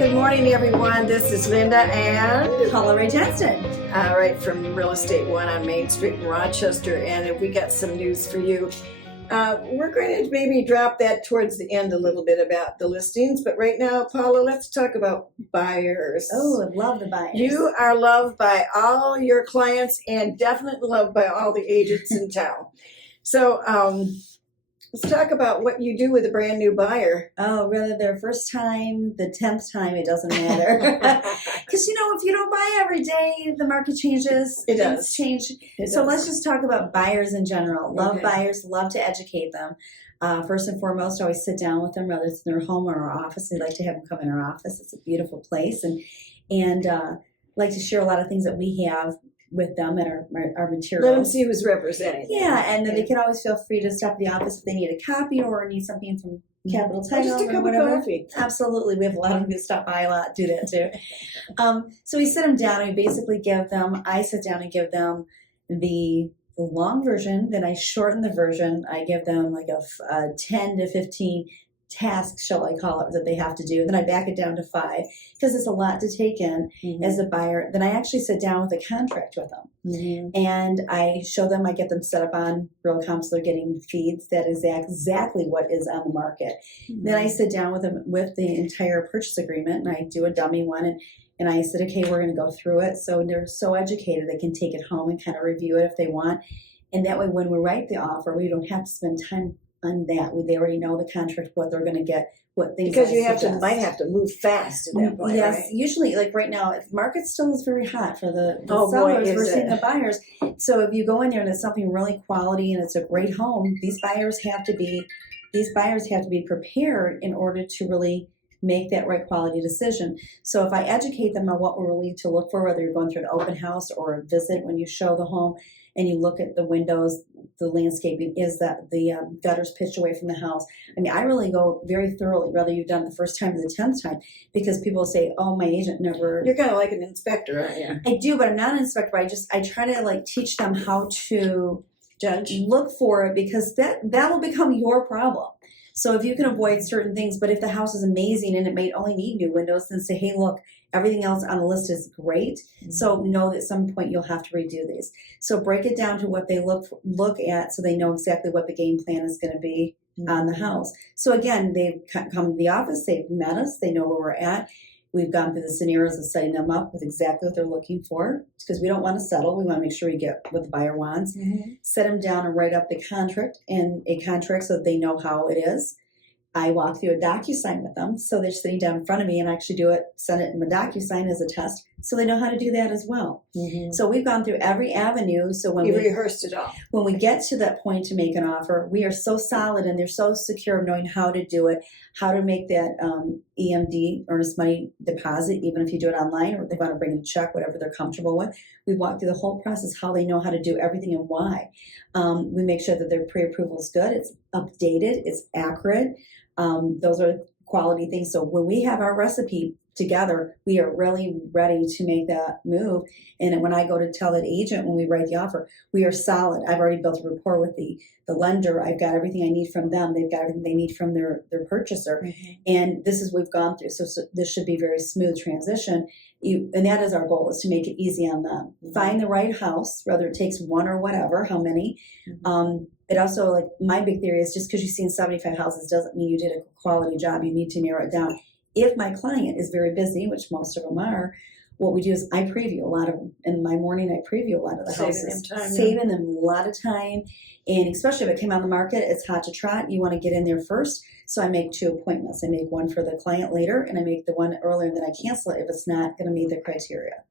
Good morning, everyone. This is Linda and Paula Rea-Johnston. All right, from Real Estate One on Main Street in Rochester, and we got some news for you. We're going to maybe drop that towards the end a little bit about the listings, but right now, Paula, let's talk about buyers. Oh, I love the buyers. You are loved by all your clients and definitely loved by all the agents in town. So let's talk about what you do with a brand new buyer. Oh, whether their first time, the 10th time, it doesn't matter. Because, if you don't buy every day, the market changes. It does. Change. So let's just talk about buyers in general. Love buyers, love to educate them. First and foremost, I always sit down with them, whether it's in their home or our office. We like to have them come in our office. It's a beautiful place. And like to share a lot of things that we have with them and our materials. Let them see who's representing. Yeah, and then they can always feel free to stop at the office if they need a copy or need something from Capital Title just a cup or whatever. Of coffee. Absolutely, we have a lot of them who stop by a lot, do that too. So we sit them down and we basically give them, I sit down and give them the long version, then I shorten the version. I give them like a 10 to 15 tasks, shall I call it, that they have to do. Then I back it down to 5 because it's a lot to take in as a buyer. Then I actually sit down with a contract with them and I show them, I get them set up on Realcom so they're getting feeds that is exactly what is on the market. Then I sit down with them with the entire purchase agreement and I do a dummy one and I said, okay, we're going to go through it. So they're so educated, they can take it home and kind of review it if they want. And that way, when we write the offer, we don't have to spend time on that. They already know the contract, what they're going to get, what things. Because you might have to move fast at that point. Yes, right? usually, like right now, the market still is very hot for the sellers versus the buyers. So if you go in there and it's something really quality and it's a great home, these buyers have to be prepared in order to really make that right quality decision. So if I educate them on what we're really to look for, whether you're going through an open house or a visit, when you show the home and you look at the windows, the landscaping, is that the gutters pitched away from the house. I mean, I really go very thoroughly, whether you've done it the first time or the 10th time, because people say, oh, my agent never. You're kind of like an inspector, aren't you? I do, but I'm not an inspector. I try to teach them how to judge, look for it, because that will become your problem. So if you can avoid certain things, but if the house is amazing and it may only need new windows, then say, hey, look, everything else on the list is great. So know that at some point you'll have to redo these. So break it down to what they look at so they know exactly what the game plan is going to be on the house. So again, they've come to the office, they've met us, they know where we're at. We've gone through the scenarios of setting them up with exactly what they're looking for, because we don't want to settle. We want to make sure we get what the buyer wants. Set them down and write up the contract so that they know how it is. I walk through a DocuSign with them, so they're sitting down in front of me, and I actually send it in a DocuSign as a test, so they know how to do that as well. So we've gone through every avenue. So when we rehearsed it all. When we get to that point to make an offer, we are so solid and they're so secure of knowing how to do it, how to make that EMD, earnest money deposit, even if you do it online or if they want to bring in a check, whatever they're comfortable with. We walk through the whole process, how they know how to do everything and why. We make sure that their pre-approval is good, it's updated, it's accurate. Those are quality things. So when we have our recipe together, we are really ready to make that move. And when I go to tell that agent, when we write the offer, we are solid. I've already built a rapport with the lender. I've got everything I need from them. They've got everything they need from their purchaser. And this is what we've gone through. So this should be a very smooth transition. And that is our goal, is to make it easy on them. Find the right house, whether it takes one or whatever, how many. It also, my big theory is, just because you've seen 75 houses doesn't mean you did a quality job. You need to narrow it down. If my client is very busy, which most of them are, what we do is I preview a lot of them. In my morning, I preview a lot of the houses. Saving them a lot of time. And especially if it came on the market, it's hot to trot. You want to get in there first. So I make 2 appointments. I make one for the client later, and I make the one earlier, and then I cancel it if it's not going to meet the criteria.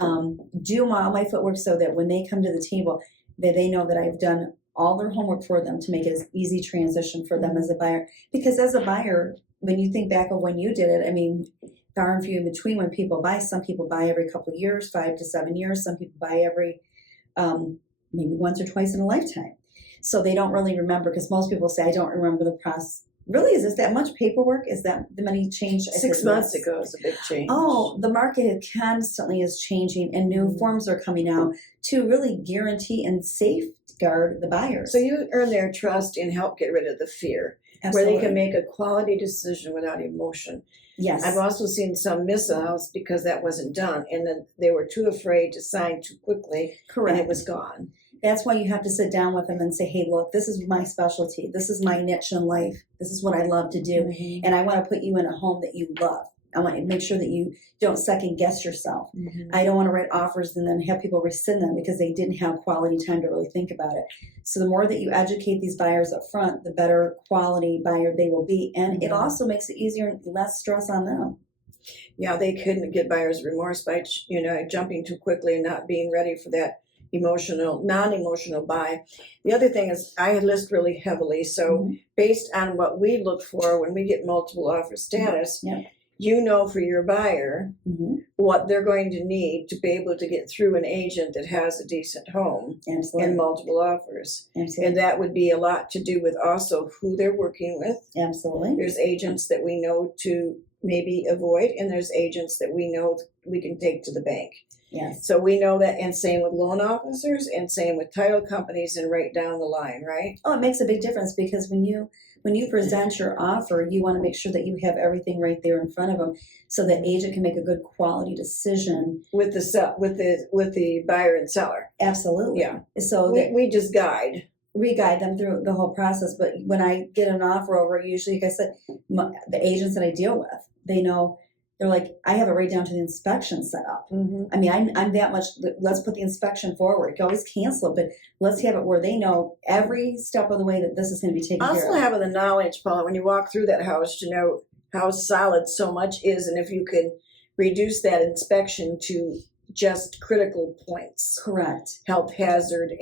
Do all my footwork so that when they come to the table, that they know that I've done all their homework for them to make it an easy transition for them as a buyer. Because as a buyer, when you think back of when you did it, I mean, far and few in between when people buy. Some people buy every couple of years, 5 to 7 years. Some people buy every maybe once or twice in a lifetime. So they don't really remember, because most people say, I don't remember the process. Really, is this that much paperwork? Is that the money changed? 6 months ago is a big change. Oh, the market constantly is changing, and new forms are coming out to really guarantee and safeguard the buyers. So you earn their trust and help get rid of the fear. where they Absolutely. can make a quality decision without emotion. Yes. I've also seen some miss a house because that wasn't done, and then they were too afraid to sign too quickly, Correct. and it was gone. That's why you have to sit down with them and say, hey, look, this is my specialty. This is my niche in life. This is what I love to do. Mm-hmm. And I want to put you in a home that you love. I want to make sure that you don't second guess yourself. Mm-hmm. I don't want to write offers and then have people rescind them because they didn't have quality time to really think about it. So the more that you educate these buyers up front, the better quality buyer they will be. And it also makes it easier and less stress on them. Yeah, they couldn't get buyer's remorse by jumping too quickly and not being ready for that non-emotional buy. The other thing is I list really heavily. So based on what we look for when we get multiple offer status, you know for your buyer what they're going to need to be able to get through an agent that has a decent home and multiple offers. And that would be a lot to do with also who they're working with. Absolutely. There's agents that we know to maybe avoid, and there's agents that we know we can take to the bank. Yes. So we know that, and same with loan officers, and same with title companies, and right down the line, right? Oh, it makes a big difference because when you present your offer, you want to make sure that you have everything right there in front of them, so that agent can make a good quality decision with the buyer and seller. Absolutely. Yeah. So we just guide. We guide them through the whole process. But when I get an offer over, usually, like I said, the agents that I deal with, they know. They're like, I have it right down to the inspection set up. I mean, I'm that much, let's put the inspection forward. You can always cancel it, but let's have it where they know every step of the way that this is going to be taken care of. Also having the knowledge, Paula, when you walk through that house, to know how solid so much is, and if you can reduce that inspection to just critical points. Correct. Health hazard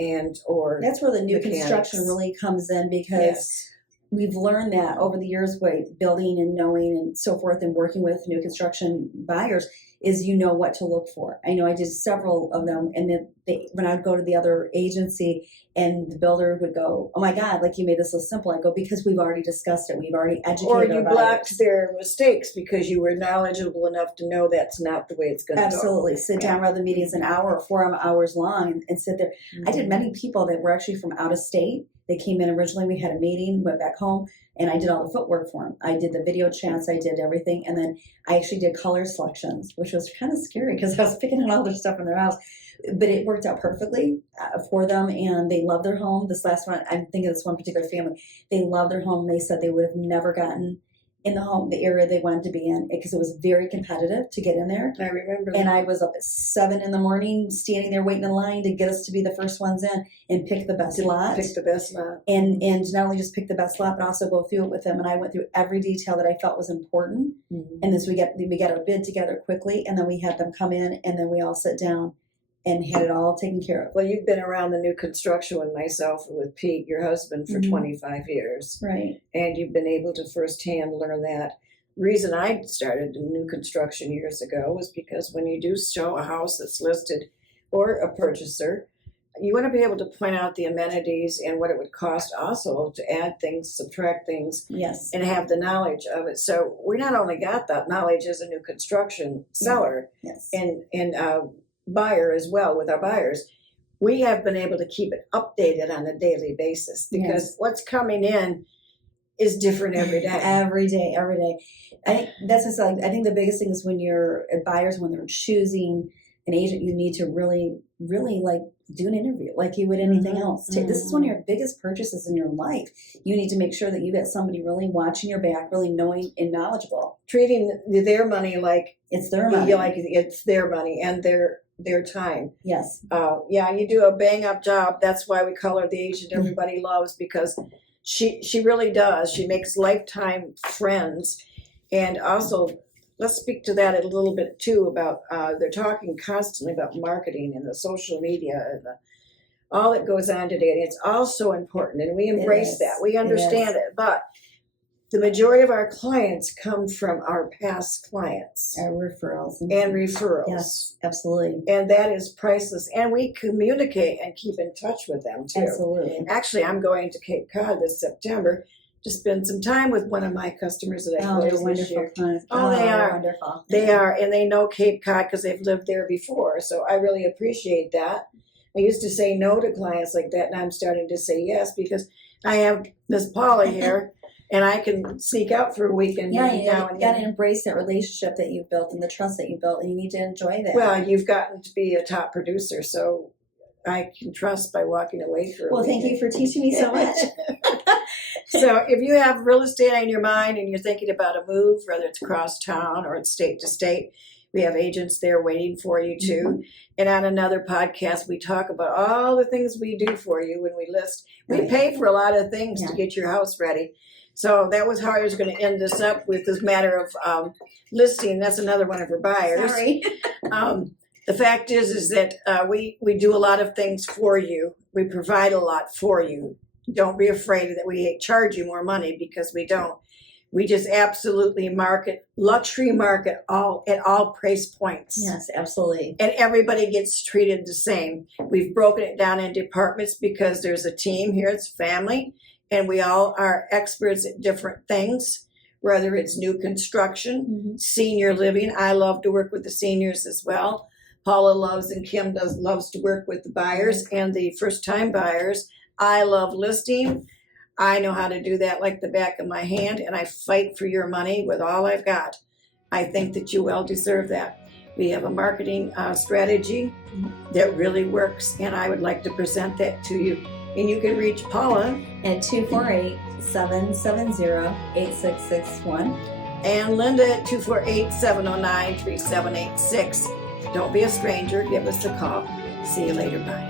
or that's where the new mechanics. Construction really comes in, because we've learned that over the years by building and knowing and so forth and working with new construction buyers is what to look for. I know I did several of them, and then when I'd go to the other agency and the builder would go, oh my God, like you made this so simple. I go, because we've already discussed it. We've already educated our buyers. Or you blocked buyers. their mistakes because you were knowledgeable enough to know that's not the way it's going to go. Absolutely. Sit down, rather meetings an hour or 4 hours long and sit there. I did many people that were actually from out of state. They came in originally, we had a meeting, went back home, and I did all the footwork for them. I did the video chats, I did everything, and then I actually did color selections, which was kind of scary because I was picking out all their stuff in their house. But it worked out perfectly for them, and they love their home. This last one, I'm thinking of this one particular family, they love their home. They said they would have never gotten in the area they wanted to be in because it was very competitive to get in there. I remember. And I was up at 7 a.m, standing there waiting in line to get us to be the first ones in and pick the best lot. Pick the best lot. And not only just pick the best lot, but also go through it with them. And I went through every detail that I felt was important. And this we got our bid together quickly, and then we had them come in, and then we all sit down and had it all taken care of. Well, you've been around the new construction with myself and with Pete, your husband, for 25 years. Right. And you've been able to firsthand learn that. The reason I started in new construction years ago was because when you do show a house that's listed or a purchaser, you want to be able to point out the amenities and what it would cost also to add things, subtract things, and have the knowledge of it. So we not only got that knowledge as a new construction seller and buyer as well with our buyers, we have been able to keep it updated on a daily basis because what's coming in is different every day. Every day. I think I think the biggest thing is when you're buyers, when they're choosing an agent, you need to really, really like do an interview like you would anything else. This is one of your biggest purchases in your life. You need to make sure that you get somebody really watching your back, really knowing and knowledgeable. Treating their money like it's their money. Like it's their money and their time. Yes. You do a bang up job. That's why we call her the agent everybody loves, because she really does. She makes lifetime friends. And also, let's speak to that a little bit too about they're talking constantly about marketing and the social media and all that goes on today. And it's all so important, and we embrace that. We understand it. But the majority of our clients come from our past clients. Our referrals. And referrals. Yes, absolutely. And that is priceless. And we communicate and keep in touch with them too. Absolutely. Actually, I'm going to Cape Cod this September to spend some time with one of my customers that I closed this year. Clients. Oh, they are wonderful. They are, and they know Cape Cod because they've lived there before. So I really appreciate that. I used to say no to clients like that, and I'm starting to say yes because I have Miss Paula here. and I can sneak out for a weekend. Yeah, maybe now you and got to then. embrace that relationship that you've built and the trust that you built, and you need to enjoy that. Well, you've gotten to be a top producer, so I can trust by walking away for a Well, weekend. thank you for teaching me so much. So if you have real estate on your mind and you're thinking about a move, whether it's across town or it's state to state, we have agents there waiting for you too. And on another podcast, we talk about all the things we do for you when we list. We pay for a lot of things to get your house ready. So that was how I was going to end this up with this matter of listing. That's another one of her buyers. Sorry. The fact is that we do a lot of things for you. We provide a lot for you. Don't be afraid that we charge you more money, because we don't. We just absolutely luxury market at all price points. Yes, absolutely. And everybody gets treated the same. We've broken it down in departments because there's a team here, it's family, and we all are experts at different things, whether it's new construction, senior living. I love to work with the seniors as well. Paula loves, and Kim loves to work with the buyers and the first-time buyers. I love listing. I know how to do that like the back of my hand, and I fight for your money with all I've got. I think that you well deserve that. We have a marketing strategy that really works, and I would like to present that to you. And you can reach Paula at 248-770-8661. and Linda at 248-709-3786. Don't be a stranger. Give us a call. See you later. Bye.